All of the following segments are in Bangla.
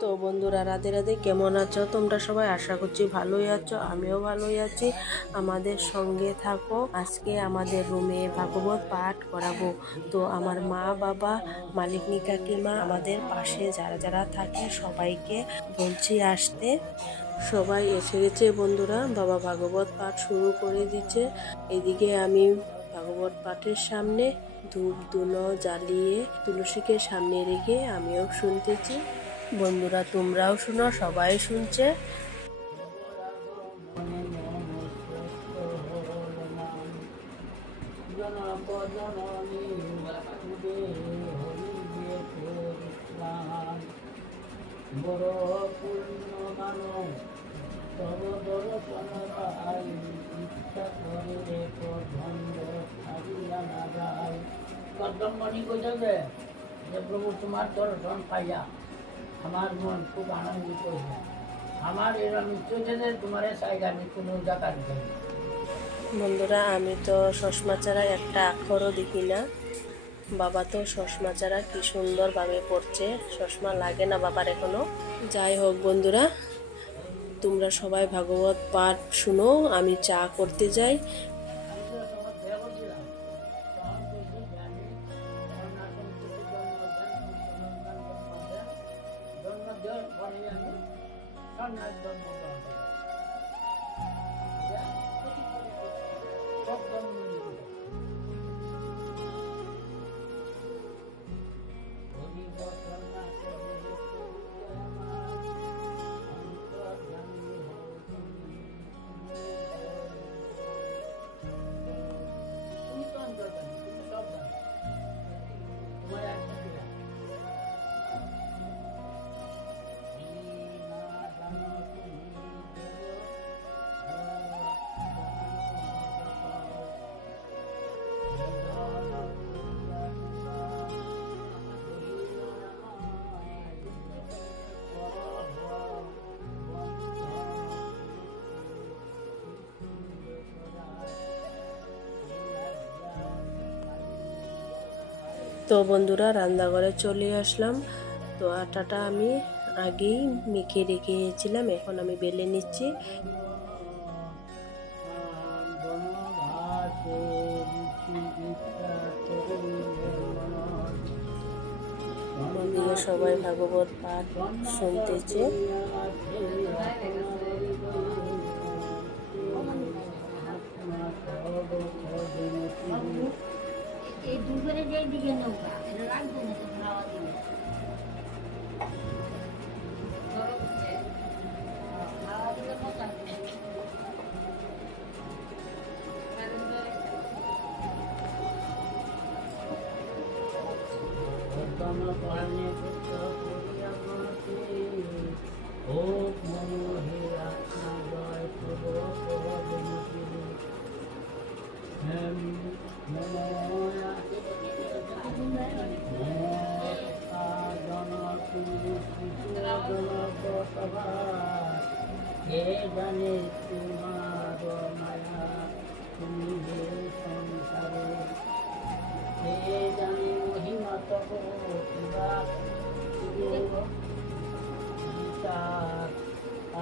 তো বন্ধুরা, রাধে রাধে। কেমন আছো তোমরা সবাই? আশা করছি ভালোই আছো, আমিও ভালোই আছি। আমাদের সঙ্গে থাকো। আজকে আমাদের রুমে ভাগবত পাঠ করাবো। তো আমার মা বাবা, মালিকনি কাকিমা, আমাদের পাশে যারা যারা থাকে সবাইকে বলছি আসতে। সবাই এসে গেছে বন্ধুরা। বাবা ভাগবত পাঠ শুরু করে দিচ্ছে। এদিকে আমি ভাগবত পাঠের সামনে ধূপ ধুনো জ্বালিয়ে তুলসীকে সামনে রেখে আমিও শুনতেছি। বন্ধুরা, তোমরাও শুনো, সবাই শুনছে। কদমণি কইতেছে যে প্রভু তোমার দর্শন পাইয়া আমার মন খুব আনন্দিত হয়েছে। আমার এরকম ইচ্ছে যে তোমার জায়গা আমি কোনো জায়গা যাই। বন্ধুরা, আমি তো চশমা ছাড়া একটা আক্ষরও দেখি না। বাবা তো চশমা ছাড়া কি সুন্দরভাবে পড়ছে। চশমা লাগে না বাবার এখনো। যাই হোক বন্ধুরা, তোমরা সবাই ভাগবত পাঠ শুনো, আমি চা করতে যাই। তো বন্ধুরা, রান্নাঘরে চলে আসলাম। তো আটাটা আমি আগেই মেখে রেখেছিলাম, এখন আমি বেলে নিচ্ছি। ওদিকে সবাই ভাগবত পাঠ শুনতেছে। এই দুপুরে যে দিকে নৌকা এটা লাগবে না তো খাওয়া দিবে খাওয়া দিলে মজা জানে তোমার মায়া তুমি যে সংসারে জানে মহিমা তব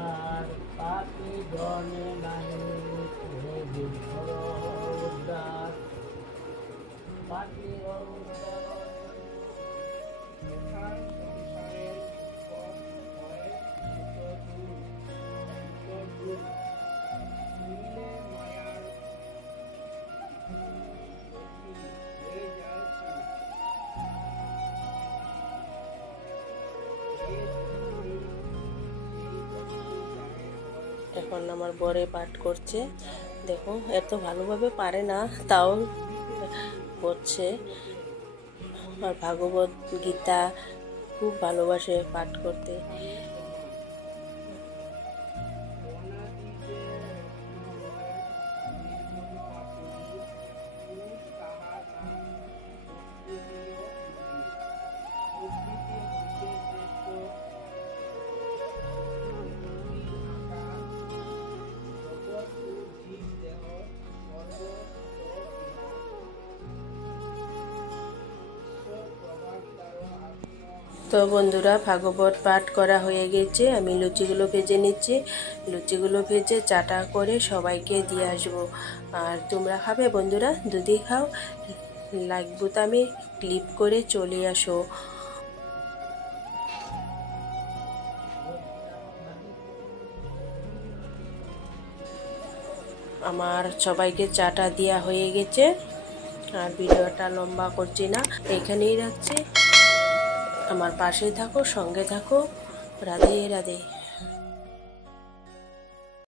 আর পাপি জনে নাই উদ্ধার পাপি এখন আমার বরে পাঠ করছে। দেখো, এত ভালোভাবে পারে না, তাও করছে। আর ভাগবত গীতা খুব ভালোবাসে পাঠ করতে। তো তো বন্ধুরা, ভাগবত পাঠ করা হয়ে গেছে। আমি লুচিগুলো ভেজে নিচ্ছি। লুচিগুলো ভেজে চাটা করে সবাইকে দিয়ে আসবো। আর তোমরা খাবে বন্ধুরা? যদি খাও, লাইক বোতামে ক্লিক করে চলে আসো। আমার সবাইকে চাটা দেওয়া হয়ে গেছে। আর ভিডিওটা লম্বা করছি না, এখানেই রাখছি। আমার পাশে থাকো, সঙ্গে থাকো। রাধে রাধে।